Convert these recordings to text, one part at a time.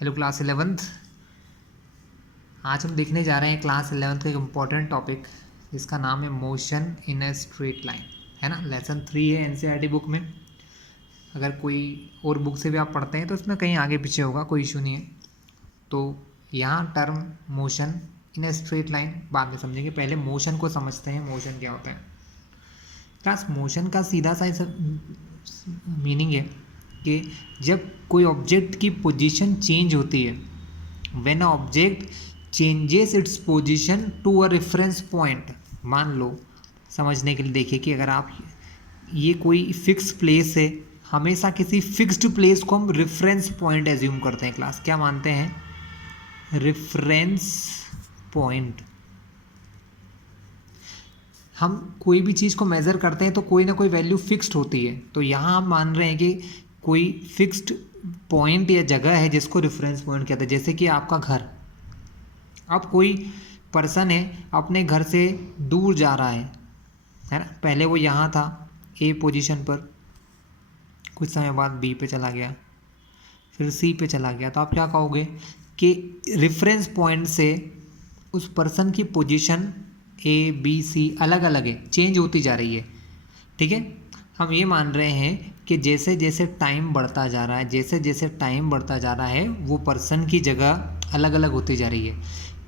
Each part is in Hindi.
Hello class 11th। आज हम देखने जा रहे हैं क्लास 11th का एक इम्पॉर्टेंट टॉपिक जिसका नाम है motion in a straight line, है ना। लेसन 3 है एनसीईआरटी बुक में। अगर कोई और बुक से भी आप पढ़ते हैं तो उसमें कहीं आगे पीछे होगा, कोई इशू नहीं है। तो यहाँ term motion in a straight line बाद में समझेंगे, पहले मोशन को समझते हैं। मोशन क्या होता है क्लास? मोशन का सीधा सा मीनिंग है कि जब कोई ऑब्जेक्ट की पोजीशन चेंज होती है, when object changes its position to a reference point. मान लो, समझने के लिए देखिए कि अगर आप ये कोई फिक्स प्लेस है, हमेशा किसी फिक्स्ड प्लेस को हम रेफरेंस पॉइंट एज्यूम करते हैं। क्लास क्या मानते हैं? Reference point. हम कोई भी चीज़ को मेज़र करते हैं तो कोई ना कोई वैल्यू फिक्स्ड होती है। तो यहाँ हम मान रहे हैं कि कोई फिक्स्ड पॉइंट या जगह है जिसको रेफरेंस पॉइंट कहते हैं। जैसे कि आपका घर, अब कोई पर्सन है अपने घर से दूर जा रहा है ना। पहले वो यहाँ था ए पोजीशन पर, कुछ समय बाद बी पे चला गया, फिर सी पे चला गया। तो आप क्या कहोगे कि रेफरेंस पॉइंट से उस पर्सन की पोजीशन ए बी सी अलग अलग है, चेंज होती जा रही है। ठीक है, हम ये मान रहे हैं कि जैसे जैसे टाइम बढ़ता जा रहा है, जैसे जैसे टाइम बढ़ता जा रहा है, वो पर्सन की जगह अलग अलग होती जा रही है।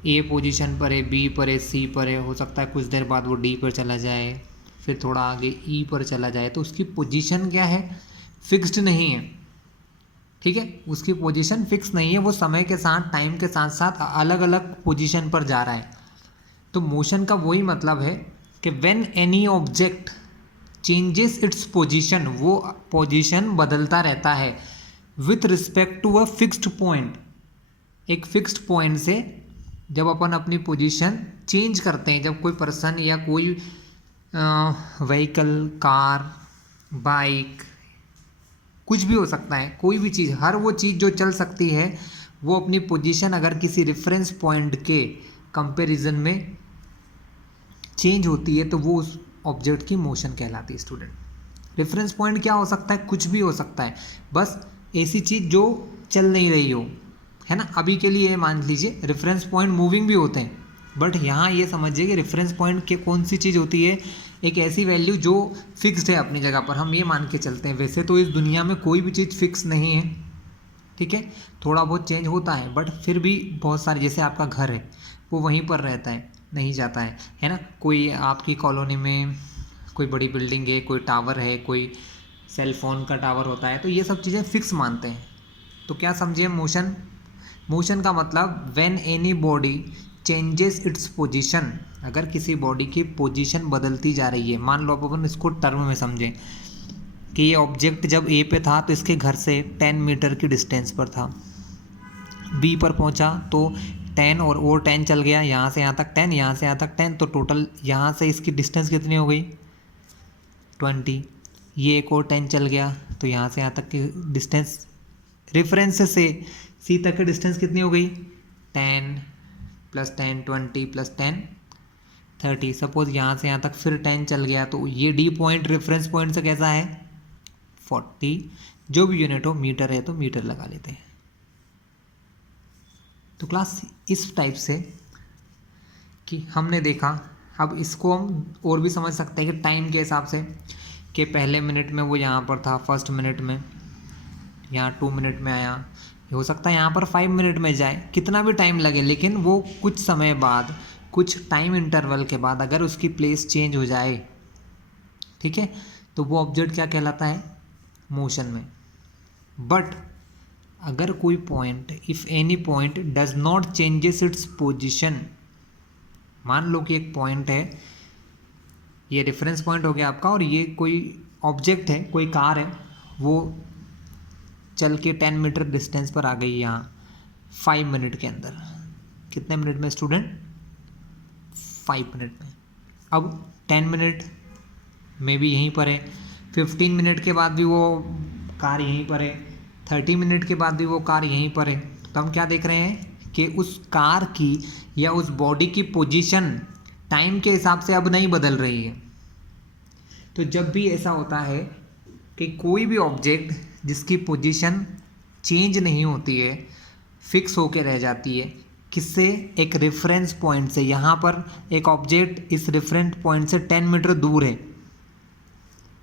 ए पोजीशन पर है, बी पर है, सी पर है। हो सकता है कुछ देर बाद वो डी पर चला जाए, फिर थोड़ा आगे ई पर चला जाए। तो उसकी पोजीशन क्या है? फिक्स्ड नहीं है। ठीक है, उसकी पोजीशन फिक्स नहीं है, वो समय के साथ, टाइम के साथ साथ अलग अलग पोजीशन पर जा रहा है। तो मोशन का वही मतलब है कि when any object changes its position, वो पोजीशन बदलता रहता है with respect to a fixed point. एक फिक्स्ड पॉइंट से जब अपन अपनी पोजीशन चेंज करते हैं, जब कोई पर्सन या कोई व्हीकल, कार, बाइक, कुछ भी हो सकता है, कोई भी चीज़, हर वो चीज़ जो चल सकती है, वो अपनी पोजीशन अगर किसी रेफरेंस पॉइंट के कंपैरिजन में चेंज होती है तो वो उस ऑब्जेक्ट की मोशन कहलाती है। स्टूडेंट, रेफरेंस पॉइंट क्या हो सकता है? कुछ भी हो सकता है, बस ऐसी चीज़ जो चल नहीं रही हो, है ना। अभी के लिए मान लीजिए रेफरेंस पॉइंट मूविंग भी होते हैं, बट यहाँ ये समझिए कि रेफरेंस पॉइंट के कौन सी चीज़ होती है? एक ऐसी वैल्यू जो फिक्स्ड है अपनी जगह पर, हम ये मान के चलते हैं। वैसे तो इस दुनिया में कोई भी चीज़ फिक्स नहीं है, ठीक है, थोड़ा बहुत चेंज होता है, बट फिर भी बहुत सारे, जैसे आपका घर है वो वहीं पर रहता है, नहीं जाता है ना। कोई आपकी कॉलोनी में कोई बड़ी बिल्डिंग है, कोई टावर है, कोई सेल फोन का टावर होता है, तो ये सब चीज़ें फिक्स मानते हैं। तो क्या समझिए मोशन? मोशन का मतलब when any body changes its position, अगर किसी बॉडी की पोजीशन बदलती जा रही है। मान लो अपन इसको टर्म में समझें कि ये ऑब्जेक्ट जब ए पे था तो इसके घर से 10 मीटर की डिस्टेंस पर था, बी पर पहुंचा तो 10 और 10 चल गया, यहाँ से यहाँ तक 10, यहाँ से यहाँ तक 10, तो टोटल यहाँ से इसकी डिस्टेंस कितनी हो गई? 20। ये एक और 10 चल गया तो यहाँ से यहाँ तक की डिस्टेंस, रेफरेंस से सी तक की डिस्टेंस कितनी हो गई? 10 + 10 20 + 10 30। सपोज यहाँ से यहाँ तक फिर 10 चल गया तो ये डी पॉइंट रेफरेंस पॉइंट से कैसा है? 40। जो भी यूनिट हो, मीटर है तो मीटर लगा लेते हैं। तो क्लास इस टाइप से कि हमने देखा, अब इसको हम और भी समझ सकते हैं कि टाइम के हिसाब से, कि पहले मिनट में वो यहाँ पर था, फर्स्ट मिनट में, यहाँ 2 मिनट में आया, हो सकता है यहाँ पर 5 मिनट में जाए, कितना भी टाइम लगे, लेकिन वो कुछ समय बाद, कुछ टाइम इंटरवल के बाद अगर उसकी प्लेस चेंज हो जाए, ठीक है, तो वो ऑब्जेक्ट क्या कहलाता है? मोशन में। बट अगर कोई point, if any point does not changes its position, मान लो कि एक पॉइंट है, ये रेफरेंस पॉइंट हो गया आपका, और ये कोई ऑब्जेक्ट है, कोई कार है, वो चल के 10 मीटर डिस्टेंस पर आ गई यहाँ 5 मिनट के अंदर। कितने मिनट में स्टूडेंट? 5 मिनट में। अब 10 मिनट में भी यहीं पर है, 15 मिनट के बाद भी वो कार यहीं पर है, 30 मिनट के बाद भी वो कार यहीं पर है। तो हम क्या देख रहे हैं कि उस कार की या उस बॉडी की पोजीशन टाइम के हिसाब से अब नहीं बदल रही है। तो जब भी ऐसा होता है कि कोई भी ऑब्जेक्ट जिसकी पोजीशन चेंज नहीं होती है, फिक्स होके रह जाती है। किससे? एक रेफरेंस पॉइंट से। यहाँ पर एक ऑब्जेक्ट इस रेफरेंस पॉइंट से 10 मीटर दूर है,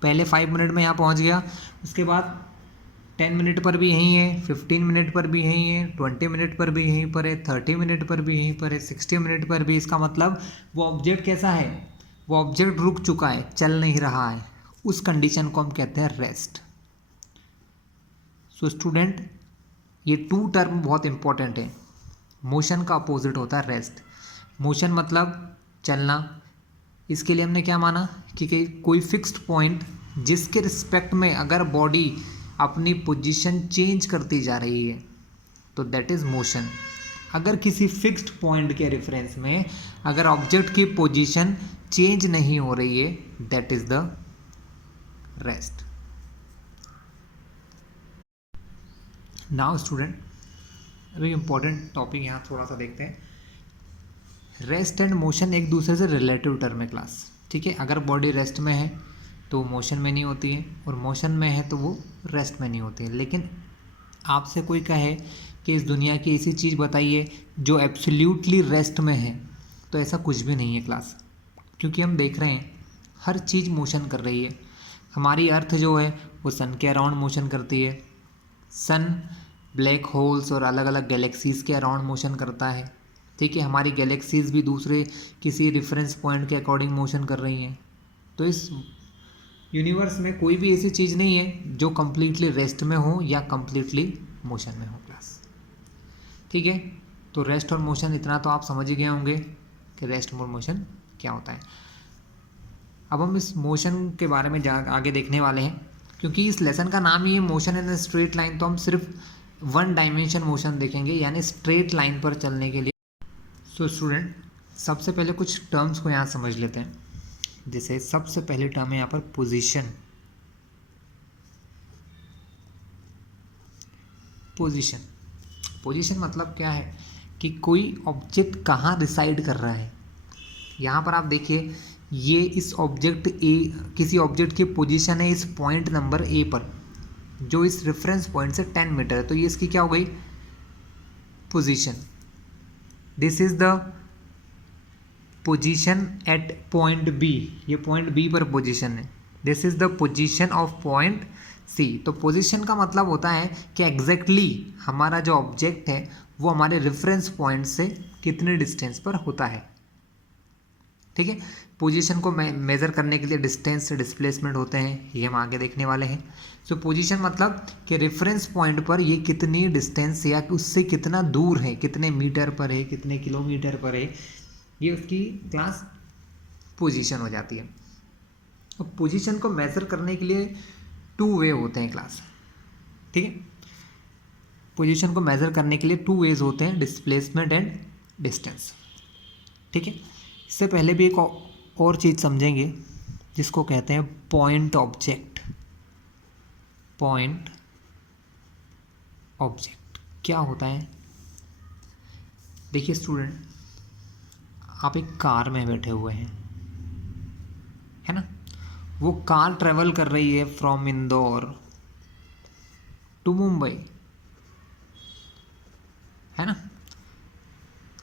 पहले 5 मिनट में यहाँ पहुँच गया, उसके बाद 10 मिनट पर भी यहीं है, 15 मिनट पर भी यहीं है, 20 मिनट पर भी यहीं पर है, 30 मिनट पर भी यहीं पर है, 60 मिनट पर भी। इसका मतलब वो ऑब्जेक्ट कैसा है? वो ऑब्जेक्ट रुक चुका है, चल नहीं रहा है। उस कंडीशन को हम कहते हैं रेस्ट। सो स्टूडेंट, ये 2 टर्म बहुत इंपॉर्टेंट है। मोशन का अपोजिट होता है रेस्ट। मोशन मतलब चलना। इसके लिए हमने क्या माना कि कोई फिक्स्ड पॉइंट जिसके रिस्पेक्ट में अगर बॉडी अपनी पोजीशन चेंज करती जा रही है तो दैट इज़ मोशन। अगर किसी फिक्स्ड पॉइंट के रेफरेंस में अगर ऑब्जेक्ट की पोजीशन चेंज नहीं हो रही है, that is the rest. Now student, अभी इंपॉर्टेंट टॉपिक यहाँ थोड़ा सा देखते हैं। रेस्ट एंड मोशन एक दूसरे से रिलेटिव टर्म है क्लास, ठीक है। अगर बॉडी रेस्ट में है तो मोशन में नहीं होती है, और मोशन में है तो वो रेस्ट में नहीं होती है। लेकिन आपसे कोई कहे कि इस दुनिया की ऐसी चीज़ बताइए जो एब्सोल्युटली रेस्ट में है, तो ऐसा कुछ भी नहीं है क्लास, क्योंकि हम देख रहे हैं हर चीज़ मोशन कर रही है। हमारी अर्थ जो है वो सन के अराउंड मोशन करती है, सन ब्लैक होल्स और अलग अलग गैलेक्सीज़ के अराउंड मोशन करता है, ठीक है। हमारी गैलेक्सीज़ भी दूसरे किसी रेफरेंस पॉइंट के अकॉर्डिंग मोशन कर रही हैं। तो इस यूनिवर्स में कोई भी ऐसी चीज़ नहीं है जो कम्प्लीटली रेस्ट में हो या कम्प्लीटली मोशन में हो क्लास, ठीक है। तो रेस्ट और मोशन इतना तो आप समझ ही गए होंगे कि रेस्ट और मोशन क्या होता है। अब हम इस मोशन के बारे में आगे देखने वाले हैं, क्योंकि इस लेसन का नाम ही है मोशन इन स्ट्रेट लाइन। तो हम सिर्फ 1 डायमेंशन मोशन देखेंगे, यानी स्ट्रेट लाइन पर चलने के लिए। सो स्टूडेंट, सबसे पहले कुछ टर्म्स को यहाँ समझ लेते हैं। जैसे सबसे पहली टर्म है यहाँ पर पोजीशन। पोजीशन पोजीशन मतलब क्या है कि कोई ऑब्जेक्ट कहाँ रिसाइड कर रहा है। यहाँ पर आप देखिए, ये इस ऑब्जेक्ट ए, किसी ऑब्जेक्ट की पोजीशन है इस पॉइंट नंबर ए पर, जो इस रेफरेंस पॉइंट से 10 मीटर है। तो ये इसकी क्या हो गई? Position. This is the position at point B. ये पॉइंट बी पर पोजीशन है। This is the position of point C. तो पोजीशन का मतलब होता है कि एग्जैक्टली हमारा जो ऑब्जेक्ट है वो हमारे रेफरेंस पॉइंट से कितने डिस्टेंस पर होता है, ठीक है। पोजीशन को मेज़र करने के लिए डिस्टेंस, डिस्प्लेसमेंट होते हैं, ये हम आगे देखने वाले हैं। सो पोजीशन मतलब कि रेफरेंस पॉइंट पर ये कितनी डिस्टेंस या उससे कितना दूर है, कितने मीटर पर है, कितने किलोमीटर पर है, ये उसकी क्लास पोजीशन हो जाती है। अब पोजीशन को मेज़र करने के लिए 2 वे होते हैं क्लास, ठीक है। पोजीशन को मेज़र करने के लिए 2 वेज होते हैं, डिस्प्लेसमेंट एंड डिस्टेंस, ठीक है। इससे पहले भी एक और चीज़ समझेंगे जिसको कहते हैं पॉइंट ऑब्जेक्ट। पॉइंट ऑब्जेक्ट क्या होता है? देखिए स्टूडेंट, आप एक कार में बैठे हुए हैं, है ना। वो कार ट्रेवल कर रही है फ्रॉम इंदौर टू मुंबई, है ना।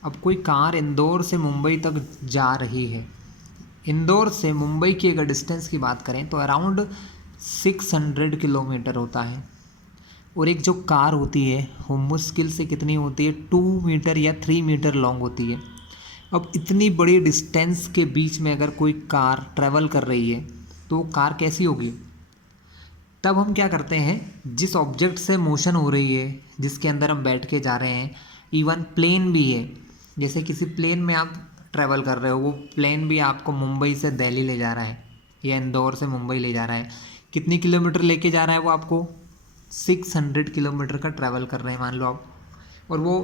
अब कोई कार इंदौर से मुंबई तक जा रही है। इंदौर से मुंबई की अगर डिस्टेंस की बात करें तो अराउंड 600 किलोमीटर होता है, और एक जो कार होती है वो मुश्किल से कितनी होती है? 2 मीटर या 3 मीटर लॉन्ग होती है। अब इतनी बड़ी डिस्टेंस के बीच में अगर कोई कार ट्रैवल कर रही है तो वो कार कैसी होगी? तब हम क्या करते हैं, जिस ऑब्जेक्ट से मोशन हो रही है, जिसके अंदर हम बैठ के जा रहे हैं, इवन प्लेन भी है, जैसे किसी प्लेन में आप ट्रैवल कर रहे हो, वो प्लेन भी आपको मुंबई से दिल्ली ले जा रहा है या इंदौर से मुंबई ले जा रहा है, कितनी किलोमीटर लेके जा रहा है वो आपको? 600 किलोमीटर का ट्रैवल कर रहे हैं मान लो आप। और वो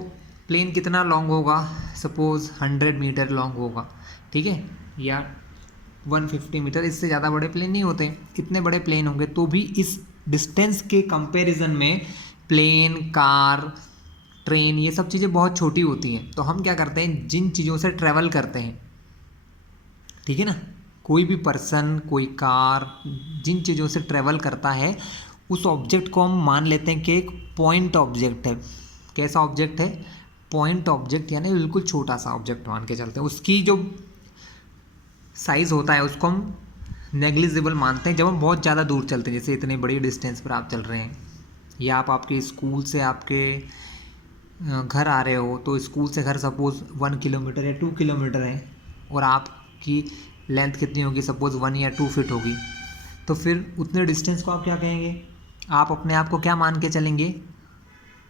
प्लेन कितना लॉन्ग होगा? सपोज़ 100 मीटर लॉन्ग होगा, ठीक है, या 150 मीटर। इससे ज़्यादा बड़े प्लेन नहीं होते, इतने बड़े प्लेन होंगे तो भी इस डिस्टेंस के कंपैरिजन में प्लेन, कार, ट्रेन, ये सब चीज़ें बहुत छोटी होती हैं। तो हम क्या करते हैं, जिन चीज़ों से ट्रैवल करते हैं, ठीक है ना, कोई भी पर्सन, कोई कार, जिन चीज़ों से ट्रैवल करता है उस ऑब्जेक्ट को हम मान लेते हैं कि एक पॉइंट ऑब्जेक्ट है। कैसा ऑब्जेक्ट है, पॉइंट ऑब्जेक्ट, यानी बिल्कुल छोटा सा ऑब्जेक्ट मान के चलते हैं। उसकी जो साइज़ होता है उसको हम नेग्लिजिबल मानते हैं जब हम बहुत ज़्यादा दूर चलते हैं, जैसे इतने बड़ी डिस्टेंस पर आप चल रहे हैं, या आप आपके स्कूल से आपके घर आ रहे हो, तो स्कूल से घर सपोज़ 1 किलोमीटर या 2 किलोमीटर है, और आपकी लेंथ कितनी होगी, सपोज़ 1 या 2 फीट होगी, तो फिर उतने डिस्टेंस को आप क्या कहेंगे, आप अपने आप को क्या मान के चलेंगे,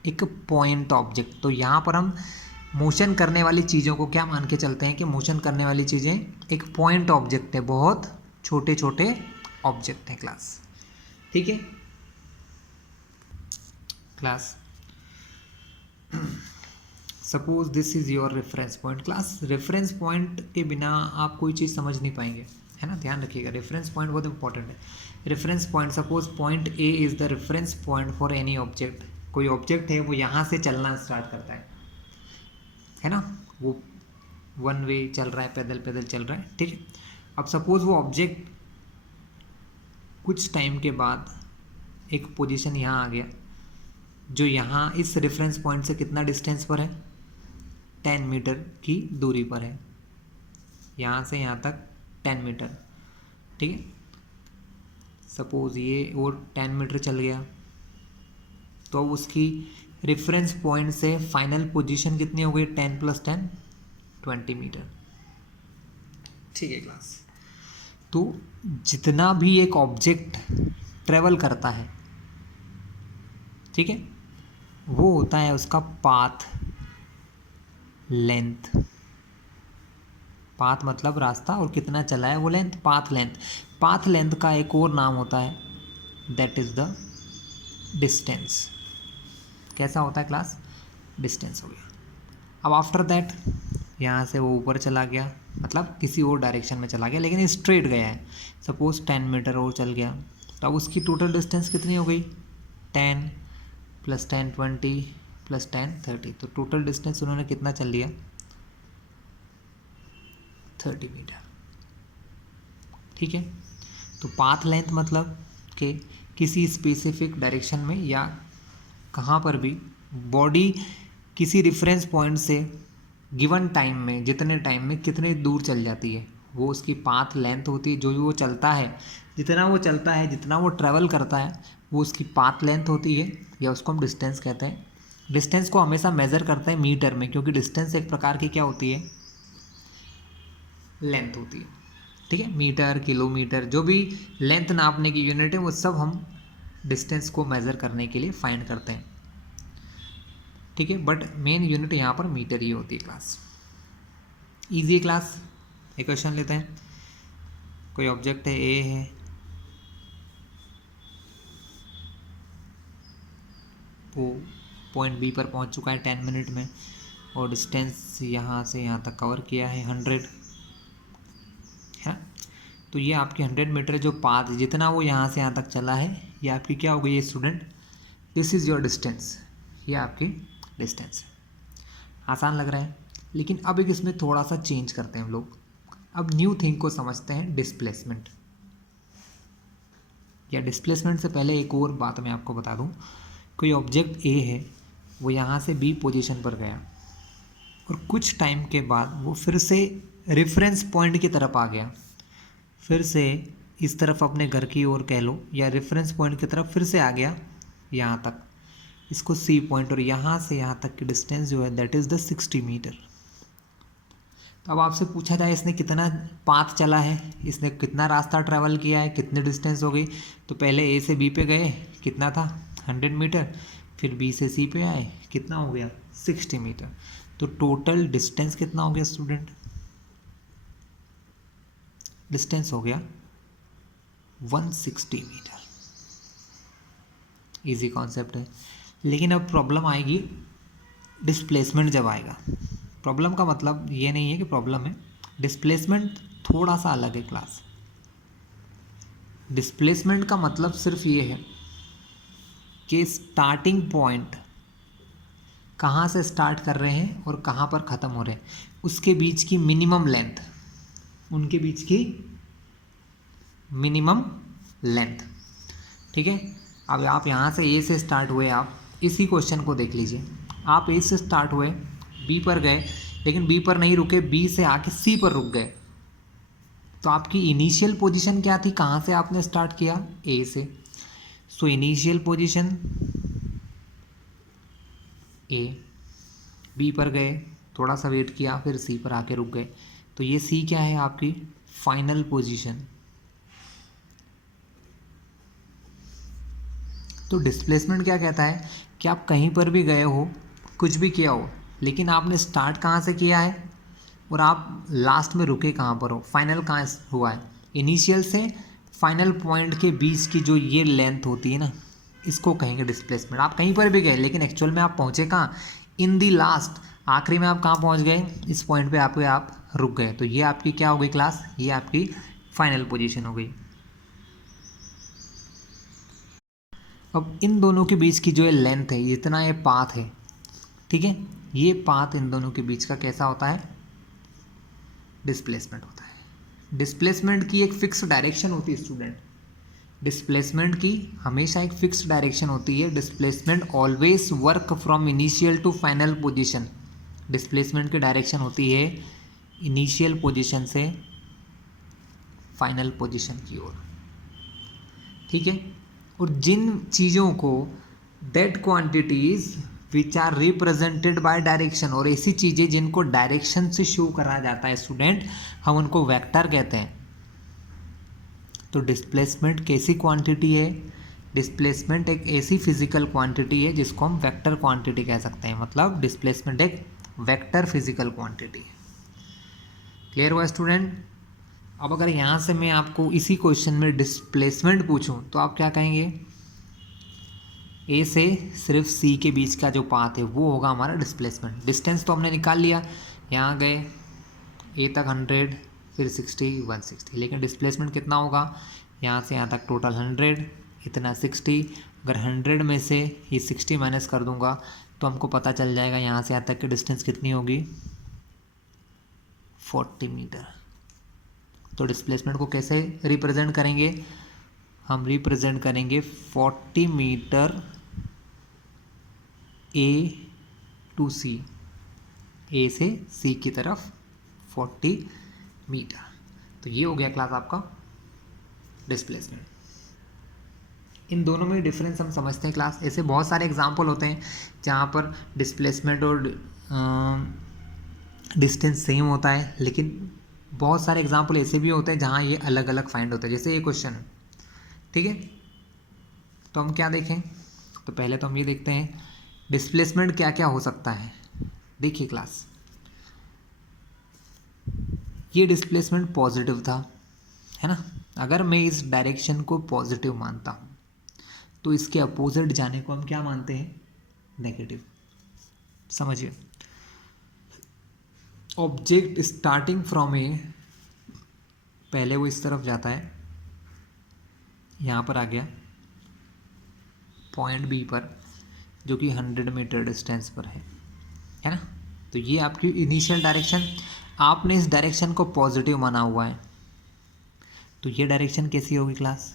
एक पॉइंट ऑब्जेक्ट। तो यहाँ पर हम मोशन करने वाली चीज़ों को क्या मान के चलते हैं कि मोशन करने वाली चीज़ें एक पॉइंट ऑब्जेक्ट है, बहुत छोटे छोटे ऑब्जेक्ट हैं क्लास। ठीक है class, suppose this is your reference point. Class reference point के बिना आप कोई चीज़ समझ नहीं पाएंगे, है ना, ध्यान रखिएगा, रेफरेंस पॉइंट बहुत इंपॉर्टेंट है। Reference point, suppose point A is the reference point for any object. कोई ऑब्जेक्ट है वो यहाँ से चलना स्टार्ट करता है ना, वो वन वे चल रहा है, पैदल पैदल चल रहा है, ठीक है। अब सपोज वो ऑब्जेक्ट कुछ टाइम के बाद एक पोजीशन यहाँ आ गया, जो यहाँ इस रेफरेंस पॉइंट से कितना डिस्टेंस पर है, 10 मीटर की दूरी पर है, यहाँ से यहाँ तक 10 मीटर, ठीक है। सपोज ये और 10 मीटर चल गया, तो अब उसकी रेफरेंस पॉइंट से फाइनल पोजीशन कितनी हो गई, 10 + 10 20 मीटर, ठीक है क्लास। तो जितना भी एक ऑब्जेक्ट ट्रेवल करता है, ठीक है, वो होता है उसका पाथ लेंथ। पाथ मतलब रास्ता, और कितना चला है वो length, path length. Path length का एक और नाम होता है, दैट इज़ द डिस्टेंस। कैसा होता है क्लास, डिस्टेंस हो गया। अब आफ्टर दैट यहाँ से वो ऊपर चला गया, मतलब किसी और डायरेक्शन में चला गया, लेकिन स्ट्रेट गया है, सपोज 10 मीटर और चल गया, तो अब उसकी टोटल डिस्टेंस कितनी हो गई, 10 + 10 20 + 10 30। तो टोटल डिस्टेंस उन्होंने कितना चल लिया, 30 मीटर, ठीक है। तो पाथ लेंथ मतलब कि किसी स्पेसिफिक डायरेक्शन में या कहाँ पर भी बॉडी किसी रेफरेंस पॉइंट से गिवन टाइम में, जितने टाइम में कितने दूर चल जाती है, वो उसकी पाथ लेंथ होती है। जो वो चलता है, जितना वो चलता है, जितना वो ट्रैवल करता है, वो उसकी पाथ लेंथ होती है, या उसको हम डिस्टेंस कहते हैं। डिस्टेंस को हमेशा मेज़र करते हैं मीटर में, क्योंकि डिस्टेंस एक प्रकार की क्या होती है, लेंथ होती है, ठीक है। मीटर, किलोमीटर, जो भी लेंथ नापने की यूनिट है, वो सब हम डिस्टेंस को मेज़र करने के लिए फाइंड करते हैं, ठीक है। बट मेन यूनिट यहाँ पर मीटर ही होती है क्लास। इजी है क्लास। एक क्वेश्चन लेते हैं। कोई ऑब्जेक्ट है, ए है, वो पॉइंट बी पर पहुँच चुका है 10 मिनट में, और डिस्टेंस यहाँ से यहाँ तक कवर किया है 100 है। तो ये आपकी 100 मीटर जो पाथ, जितना वो यहाँ से यहाँ तक चला है, ये आपकी क्या हो गई है student, this is your distance, ये आपकी डिस्टेंस है। आसान लग रहा है, लेकिन अब एक इसमें थोड़ा सा चेंज करते हैं हम लोग। अब न्यू थिंग को समझते हैं, डिस्प्लेसमेंट। या डिस्प्लेसमेंट से पहले एक और बात मैं आपको बता दूं। कोई ऑब्जेक्ट ए है, वो यहाँ से बी पोजीशन पर गया, और कुछ टाइम के बाद वो फिर से रेफरेंस पॉइंट की तरफ आ गया, फिर से इस तरफ अपने घर की ओर कह लो, या रेफरेंस पॉइंट की तरफ फिर से आ गया यहाँ तक, इसको सी पॉइंट, और यहाँ से यहाँ तक की डिस्टेंस जो है दैट इज़ द 60 मीटर। तो अब आपसे पूछा जाए इसने कितना पाथ चला है, इसने कितना रास्ता ट्रैवल किया है, कितने डिस्टेंस हो गई, तो पहले ए से बी पे गए, कितना था 100 मीटर, फिर बी से सी पे आए, कितना हो गया 60 मीटर। तो टोटल डिस्टेंस कितना हो गया स्टूडेंट, डिस्टेंस हो गया 160 मीटर। इजी कॉन्सेप्ट है। लेकिन अब प्रॉब्लम आएगी डिस्प्लेसमेंट जब आएगा। प्रॉब्लम का मतलब ये नहीं है कि प्रॉब्लम है, डिस्प्लेसमेंट थोड़ा सा अलग है क्लास। डिस्प्लेसमेंट का मतलब सिर्फ ये है कि स्टार्टिंग पॉइंट कहाँ से स्टार्ट कर रहे हैं और कहाँ पर ख़त्म हो रहे हैं, उसके बीच की मिनिमम लेंथ, उनके बीच की मिनिमम लेंथ, ठीक है। अब आप यहाँ से ए से स्टार्ट हुए, आप इसी क्वेश्चन को देख लीजिए। आप ए से स्टार्ट हुए, बी पर गए, लेकिन बी पर नहीं रुके, बी से आके सी पर रुक गए, तो आपकी इनिशियल पोजीशन क्या थी, कहाँ से आपने स्टार्ट किया, ए से। So initial position A, B पर गए, थोड़ा सा वेट किया, फिर सी पर आके रुक गए, तो ये सी क्या है, आपकी फाइनल पोजीशन। तो डिस्प्लेसमेंट क्या कहता है कि आप कहीं पर भी गए हो, कुछ भी किया हो, लेकिन आपने स्टार्ट कहाँ से किया है और आप लास्ट में रुके कहाँ पर हो, फाइनल कहाँ हुआ है। इनिशियल से फाइनल पॉइंट के बीच की जो ये लेंथ होती है ना, इसको कहेंगे डिस्प्लेसमेंट। आप कहीं पर भी गए लेकिन एक्चुअल में आप पहुँचे कहाँ, इन दी लास्ट, आखिरी में आप कहाँ पहुँच गए, इस पॉइंट पे आप रुक गए, तो ये आपकी क्या हो गई क्लास, ये आपकी फाइनल पोजीशन हो गई। अब इन दोनों के बीच की जो ये लेंथ है, इतना ये पाथ है, ठीक है, ये पाथ इन दोनों के बीच का कैसा होता है, डिस्प्लेसमेंट होता है। डिस्प्लेसमेंट की एक फिक्स डायरेक्शन होती है स्टूडेंट, डिस्प्लेसमेंट की हमेशा एक फिक्स डायरेक्शन होती है। Displacement always work from initial to final position. Displacement की डायरेक्शन होती है इनिशियल पोजीशन से फाइनल पोजीशन की ओर, ठीक है। और जिन चीज़ों को that quantities which are represented by direction, और ऐसी चीज़ें जिनको डायरेक्शन से शो करा जाता है स्टूडेंट, हम उनको वेक्टर कहते हैं। तो डिस्प्लेसमेंट कैसी क्वांटिटी है, डिस्प्लेसमेंट एक ऐसी फिजिकल क्वांटिटी है जिसको हम वेक्टर क्वांटिटी कह सकते हैं, मतलब डिस्प्लेसमेंट एक वेक्टर फिजिकल क्वांटिटी है। क्लियर हुआ स्टूडेंट। अब अगर यहाँ से मैं आपको इसी क्वेश्चन में डिस्प्लेसमेंट पूछूं तो आप क्या कहेंगे, ए से सिर्फ सी के बीच का जो पाथ है वो होगा हमारा डिस्प्लेसमेंट। डिस्टेंस तो हमने निकाल लिया, यहाँ गए ए तक 100, फिर 60, 160, लेकिन डिस्प्लेसमेंट कितना होगा, यहाँ से यहाँ तक टोटल 100, इतना 60। अगर 100 में से ये 60 माइनस कर दूंगा तो हमको पता चल जाएगा यहाँ से यहाँ तक की डिस्टेंस कितनी होगी, 40 मीटर। तो डिस्प्लेसमेंट को कैसे रिप्रेजेंट करेंगे, हम रिप्रेजेंट करेंगे 40 मीटर ए टू सी, ए से सी की तरफ 40 मीटर। तो ये हो गया क्लास आपका डिस्प्लेसमेंट। इन दोनों में डिफरेंस हम समझते हैं क्लास। ऐसे बहुत सारे एग्जांपल होते हैं जहाँ पर डिस्प्लेसमेंट और डिस्टेंस सेम होता है, लेकिन बहुत सारे एग्जांपल ऐसे भी होते हैं जहाँ ये अलग अलग फाइंड होता है, जैसे ये क्वेश्चन है, ठीक है। तो हम क्या देखें, तो पहले तो हम ये देखते हैं डिस्प्लेसमेंट क्या क्या हो सकता है। देखिए क्लास, ये डिस्प्लेसमेंट पॉजिटिव था, है ना। अगर मैं इस डायरेक्शन को पॉजिटिव मानता हूँ तो इसके अपोजिट जाने को हम क्या मानते हैं, नेगेटिव। समझिए, ऑब्जेक्ट स्टार्टिंग फ्रॉम ए, पहले वो इस तरफ जाता है, यहाँ पर आ गया पॉइंट बी पर जो कि 100 मीटर डिस्टेंस पर है ना। तो ये आपकी इनिशियल डायरेक्शन, आपने इस डायरेक्शन को पॉजिटिव माना हुआ है, तो ये डायरेक्शन कैसी होगी क्लास,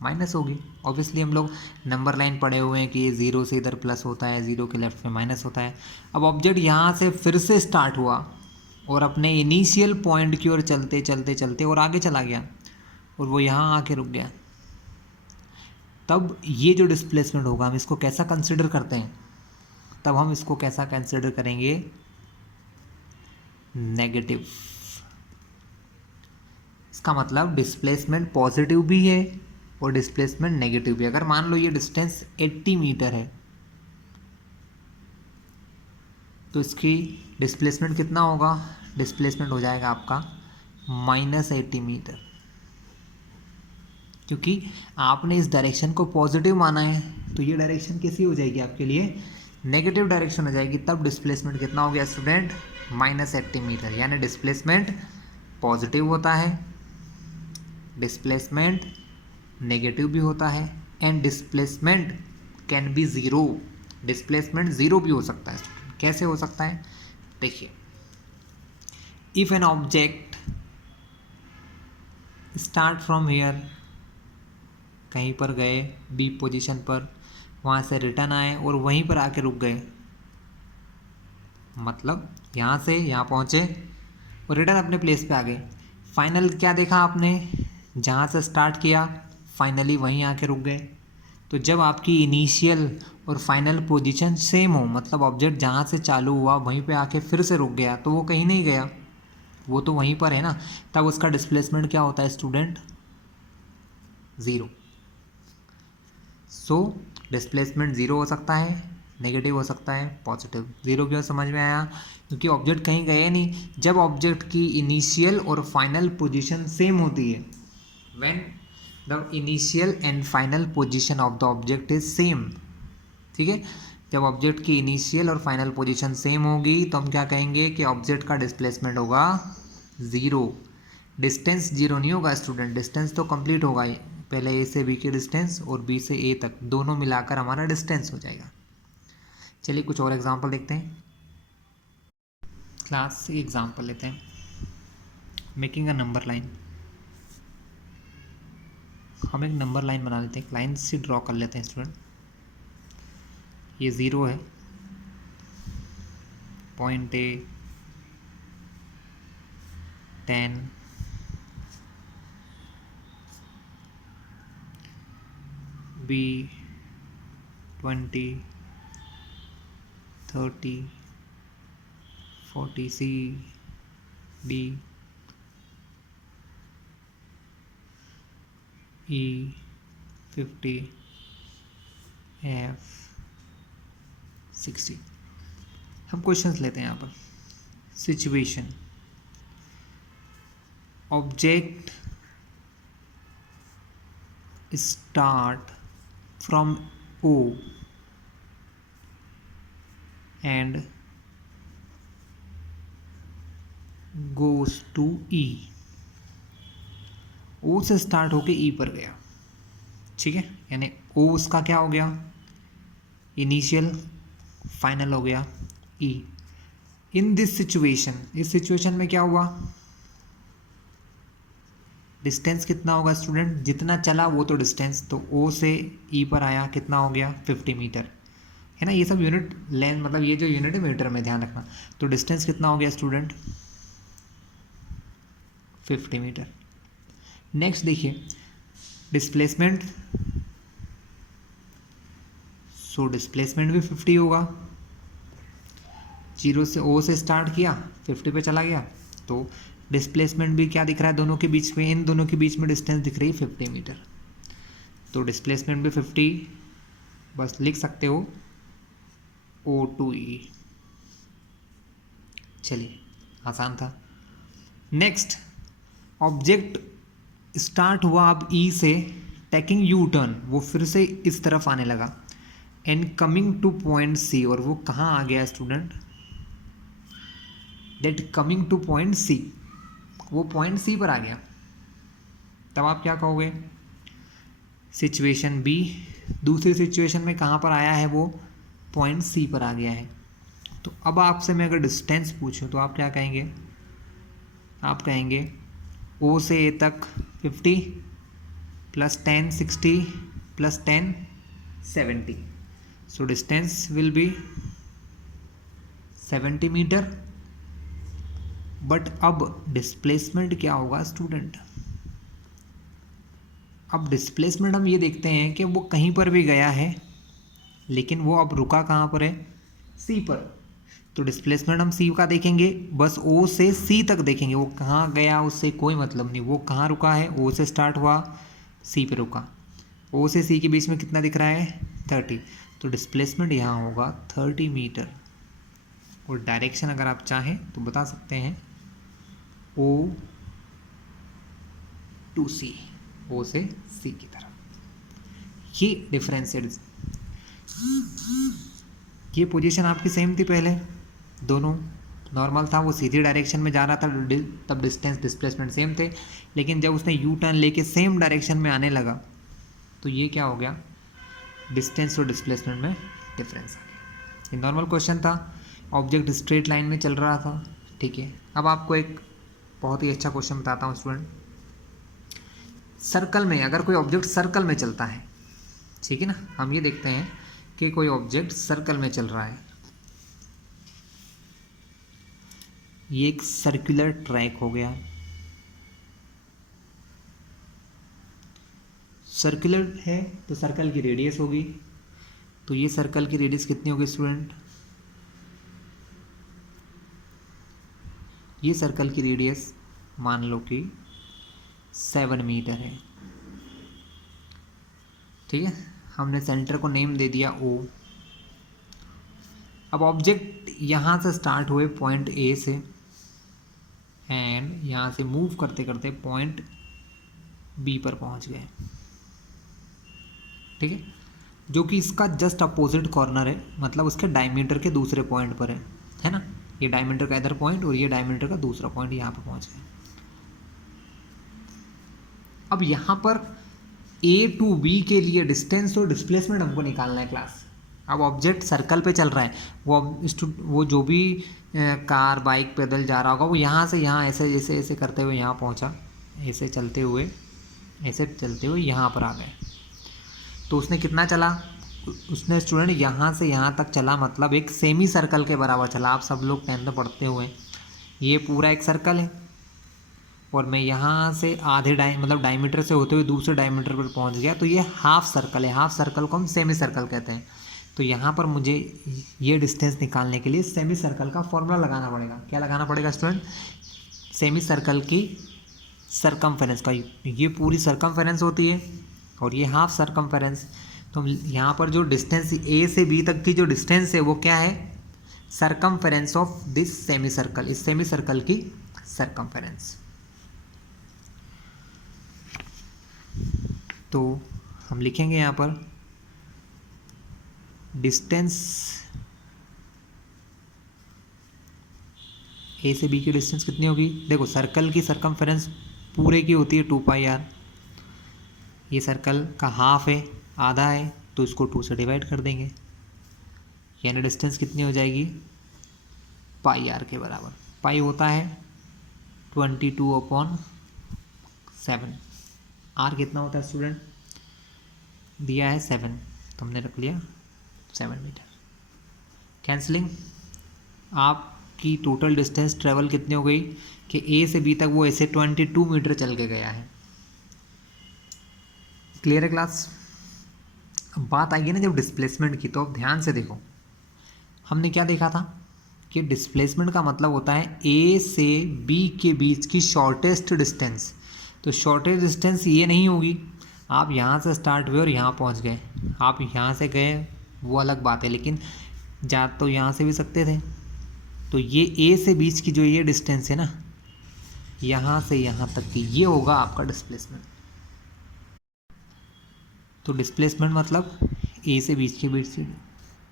माइनस होगी। ऑब्वियसली हम लोग नंबर लाइन पढ़े हुए हैं कि ये 0 से इधर प्लस होता है, 0 के लेफ्ट में माइनस होता है। अब ऑब्जेक्ट यहाँ से फिर से स्टार्ट हुआ और अपने इनिशियल पॉइंट की ओर चलते चलते चलते और आगे चला गया और वो यहाँ आके रुक गया, तब ये जो डिस्प्लेसमेंट होगा हम इसको कैसा कंसिडर करते हैं, तब हम इसको कैसा कंसिडर करेंगे, नेगेटिव। इसका मतलब डिस्प्लेसमेंट पॉजिटिव भी है और डिस्प्लेसमेंट नेगेटिव भी। अगर मान लो ये डिस्टेंस 80 मीटर है तो इसकी डिस्प्लेसमेंट कितना होगा, डिस्प्लेसमेंट हो जाएगा आपका -80 मीटर, क्योंकि आपने इस डायरेक्शन को पॉजिटिव माना है, तो ये डायरेक्शन कैसी हो जाएगी आपके लिए, नेगेटिव डायरेक्शन हो जाएगी। तब डिस्प्लेसमेंट कितना हो गया स्टूडेंट, -80 मीटर। यानी डिस्प्लेसमेंट पॉजिटिव होता है, डिस्प्लेसमेंट नेगेटिव भी होता है, and displacement can be zero. Displacement zero भी हो सकता है। कैसे हो सकता है, देखिए, if an object start from here, कहीं पर गए बी पोजीशन पर, वहाँ से रिटर्न आए और वहीं पर आके रुक गए, मतलब यहाँ से यहाँ पहुँचे और रिटर्न अपने प्लेस पे आ गए। फाइनल क्या देखा आपने, जहाँ से स्टार्ट किया फाइनली वहीं आके रुक गए। तो जब आपकी इनिशियल और फाइनल पोजीशन सेम हो, मतलब ऑब्जेक्ट जहाँ से चालू हुआ वहीं पे आके फिर से रुक गया, तो वो कहीं नहीं गया, वो तो वहीं पर है ना, तब उसका डिस्प्लेसमेंट क्या होता है student, zero. So displacement zero हो सकता है, नेगेटिव हो सकता है, पॉजिटिव। ज़ीरो क्यों समझ में आया, क्योंकि ऑब्जेक्ट कहीं गए नहीं। जब ऑब्जेक्ट की इनिशियल और फाइनल पोजीशन सेम होती है, when the initial and final position of the object is same, ठीक है। जब ऑब्जेक्ट की इनिशियल और फाइनल पोजीशन सेम होगी तो हम क्या कहेंगे कि ऑब्जेक्ट का डिस्प्लेसमेंट होगा ज़ीरो। डिस्टेंस जीरो नहीं होगा स्टूडेंट, डिस्टेंस तो कंप्लीट होगा, पहले ए से बी की डिस्टेंस और बी से ए तक दोनों मिलाकर हमारा डिस्टेंस हो जाएगा। चलिए कुछ और एग्जांपल देखते हैं, क्लास से एग्जांपल लेते हैं। मेकिंग अ नंबर लाइन, हम एक नंबर लाइन बना लेते हैं, लाइन से ड्रॉ कर लेते हैं स्टूडेंट। ये ज़ीरो है, point A 10, B 20, 30, 40, C D E 50, F 60। हम क्वेश्चंस लेते हैं यहाँ पर। Situation, object start from O and goes to E. O से स्टार्ट होके ई पर गया, ठीक है, यानी ओ उसका क्या हो गया, इनिशियल, फाइनल हो गया ई। इन दिस सिचुएशन, इस सिचुएशन में क्या हुआ, डिस्टेंस कितना होगा स्टूडेंट, जितना चला वो तो डिस्टेंस, तो ओ से ई पर आया कितना हो गया 50 मीटर, है ना। ये सब यूनिट लेंथ, मतलब ये जो यूनिट है मीटर में, ध्यान रखना। तो डिस्टेंस कितना हो गया स्टूडेंट 50 मीटर। नेक्स्ट देखिए डिस्प्लेसमेंट, सो डिस्प्लेसमेंट भी 50 होगा, जीरो से ओ से स्टार्ट किया 50 पे चला गया, तो डिस्प्लेसमेंट भी क्या दिख रहा है दोनों के बीच में, इन दोनों के बीच में डिस्टेंस दिख रही है 50 मीटर, तो डिस्प्लेसमेंट भी 50, बस लिख सकते हो ओ टू ई। चलिए आसान था। नेक्स्ट, ऑब्जेक्ट स्टार्ट हुआ अब ई से, टेकिंग यू टर्न, वो फिर से इस तरफ आने लगा, and coming to point C, और वो कहाँ आ गया student, that coming to point C, वो पॉइंट सी पर आ गया। तब आप क्या कहोगे, सिचुएशन बी, दूसरी सिचुएशन में कहाँ पर आया है, वो पॉइंट सी पर आ गया है। तो अब आपसे मैं अगर डिस्टेंस पूछूं तो आप क्या कहेंगे, आप कहेंगे ओ से ए तक 50 plus 10 60 plus 10 70, so distance will be 70 metre. But अब डिस्प्लेसमेंट क्या होगा स्टूडेंट, अब डिस्प्लेसमेंट हम ये देखते हैं कि वो कहीं पर भी गया है, लेकिन वो अब रुका कहाँ पर है, सी पर। तो डिस्प्लेसमेंट हम सी का देखेंगे, बस ओ से सी तक देखेंगे, वो कहाँ गया उससे कोई मतलब नहीं, वो कहाँ रुका है, ओ से स्टार्ट हुआ सी पे रुका, ओ से सी के बीच में कितना दिख रहा है 30, तो डिस्प्लेसमेंट यहाँ होगा 30 मीटर। और डायरेक्शन अगर आप चाहें तो बता सकते हैं ओ टू सी, ओ से सी की तरफ। ये डिफरेंस, ये पोजीशन आपकी सेम थी पहले, दोनों नॉर्मल था, वो सीधी डायरेक्शन में जा रहा था, तब डिस्टेंस डिस्प्लेसमेंट सेम थे। लेकिन जब उसने यू टर्न लेके सेम डायरेक्शन में आने लगा तो ये क्या हो गया, डिस्टेंस और डिस्प्लेसमेंट में डिफरेंस आ गया। ये नॉर्मल क्वेश्चन था, ऑब्जेक्ट स्ट्रेट लाइन में चल रहा था, ठीक है। अब आपको एक बहुत ही अच्छा क्वेश्चन बताता हूँ स्टूडेंट। सर्कल में, अगर कोई ऑब्जेक्ट सर्कल में चलता है, ठीक है ना, हम ये देखते हैं कि कोई ऑब्जेक्ट सर्कल में चल रहा है। ये एक सर्कुलर ट्रैक हो गया। सर्कुलर है तो सर्कल की रेडियस होगी, तो ये सर्कल की रेडियस कितनी होगी स्टूडेंट? ये सर्कल की रेडियस मान लो कि 7 मीटर है। ठीक है, हमने सेंटर को नेम दे दिया O। अब ऑब्जेक्ट यहाँ से स्टार्ट हुए पॉइंट A से एंड यहाँ से मूव करते करते पॉइंट B पर पहुँच गए। ठीक है, जो कि इसका जस्ट अपोजिट कॉर्नर है, मतलब उसके डायमीटर के दूसरे पॉइंट पर है ना। ये डायमीटर का इधर पॉइंट और ये डायमीटर का दूसरा पॉइंट यहाँ पर पहुँच गए। अब यहाँ पर A टू B के लिए डिस्टेंस और डिस्प्लेसमेंट हमको निकालना है क्लास। अब ऑब्जेक्ट सर्कल पे चल रहा है, वो जो भी कार बाइक पैदल जा रहा होगा वो यहाँ से यहाँ ऐसे ऐसे ऐसे करते हुए यहाँ पहुँचा, ऐसे चलते हुए यहाँ पर आ गए। तो उसने कितना चला? उसने स्टूडेंट यहाँ से यहाँ तक चला, मतलब एक सेमी सर्कल के बराबर चला। आप सब लोग 10th में पढ़ते हुए, ये पूरा एक सर्कल है और मैं यहाँ से आधे मतलब डायमीटर से होते हुए दूसरे डायमीटर पर पहुँच गया, तो ये हाफ सर्कल है। हाफ सर्कल को हम सेमी सर्कल कहते हैं। तो यहाँ पर मुझे ये डिस्टेंस निकालने के लिए सेमी सर्कल का फॉर्मूला लगाना पड़ेगा। क्या लगाना पड़ेगा स्टूडेंट? सेमी सर्कल की सरकमफेरेंस का, ये पूरी सरकमफेरेंस होती है और ये हाफ सरकमफेरेंस। तो यहाँ पर जो डिस्टेंस A से B तक की जो डिस्टेंस है वो क्या है? Circumference of this semi circle, इस सेमी सर्कल की सरकमफेरेंस। तो हम लिखेंगे यहाँ पर डिस्टेंस A से B की डिस्टेंस कितनी होगी? देखो सर्कल की सरकमफेरेंस पूरे की होती है 2πr। ये सर्कल का हाफ है, आधा है, तो इसको 2 से डिवाइड कर देंगे, यानी डिस्टेंस कितनी हो जाएगी? πr के बराबर। पाई होता है 22/7। r कितना होता है स्टूडेंट? दिया है 7, तो हमने रख लिया 7 मीटर। कैंसलिंग, आपकी टोटल डिस्टेंस ट्रेवल कितनी हो गई कि A से B तक वो ऐसे 22 मीटर चल के गया है। क्लियर है क्लास? अब बात आई है ना जब डिस्प्लेसमेंट की, तो अब ध्यान से देखो, हमने क्या देखा था कि डिस्प्लेसमेंट का मतलब होता है A से B के बीच की शॉर्टेस्ट डिस्टेंस। तो शॉर्टेस्ट डिस्टेंस ये नहीं होगी, आप यहाँ से स्टार्ट हुए और यहाँ पहुँच गए, आप यहाँ से गए वो अलग बात है, लेकिन जा तो यहाँ से भी सकते थे। तो ये A से बीच की जो ये डिस्टेंस है ना, यहाँ से यहाँ तक की, ये होगा आपका डिस्प्लेसमेंट। तो डिस्प्लेसमेंट मतलब A से बीच की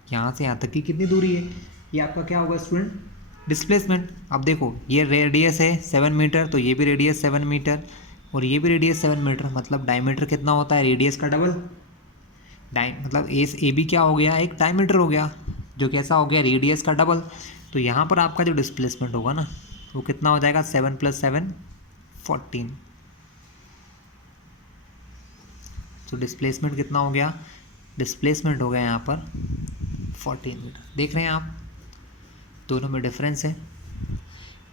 यहाँ से यहाँ तक की कितनी दूरी है, ये आपका क्या होगा स्टूडेंट? डिस्प्लेसमेंट। अब देखो ये रेडियस है 7 मीटर, तो ये भी रेडियस 7 मीटर और ये भी रेडियस 7 मीटर, मतलब डायमीटर कितना होता है? रेडियस का डबल। मतलब ए बी क्या हो गया? एक डायमीटर हो गया, जो कैसा हो गया? रेडियस का डबल। तो यहाँ पर आपका जो डिस्प्लेसमेंट होगा ना, वो कितना हो जाएगा? 7 + 7 14। तो डिस्प्लेसमेंट कितना हो गया? डिस्प्लेसमेंट हो गया यहाँ पर 14 मीटर। देख रहे हैं आप, दोनों में डिफरेंस है।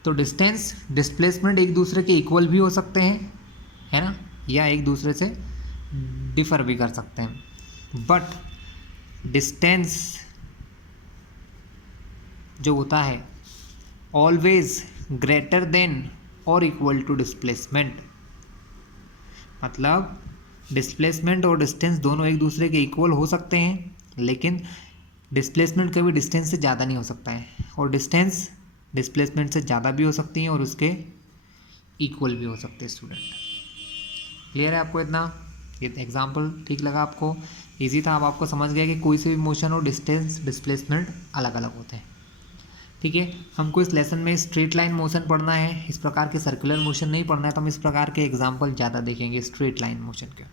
तो डिस्टेंस, डिस्प्लेसमेंट एक दूसरे के इक्वल भी हो सकते हैं, है ना, या एक दूसरे से डिफर भी कर सकते हैं, बट डिस्टेंस जो होता है ऑलवेज ग्रेटर देन और इक्वल टू डिस्प्लेसमेंट। मतलब डिस्प्लेसमेंट और डिस्टेंस दोनों एक दूसरे के इक्वल हो सकते हैं, लेकिन डिस्प्लेसमेंट कभी डिस्टेंस से ज़्यादा नहीं हो सकता है, और डिस्टेंस डिस्प्लेसमेंट से ज़्यादा भी हो सकती हैं और उसके इक्वल भी हो सकते हैं। स्टूडेंट क्लियर है आपको? इतना ये एग्जाम्पल ठीक लगा आपको? इजी था? अब आपको समझ गया कि कोई से भी मोशन और डिस्टेंस डिस्प्लेसमेंट अलग अलग होते हैं। ठीक है, हमको इस लेसन में स्ट्रेट लाइन मोशन पढ़ना है, इस प्रकार के सर्कुलर मोशन नहीं पढ़ना है, तो हम इस प्रकार के एग्जाम्पल ज़्यादा देखेंगे स्ट्रेट लाइन मोशन के।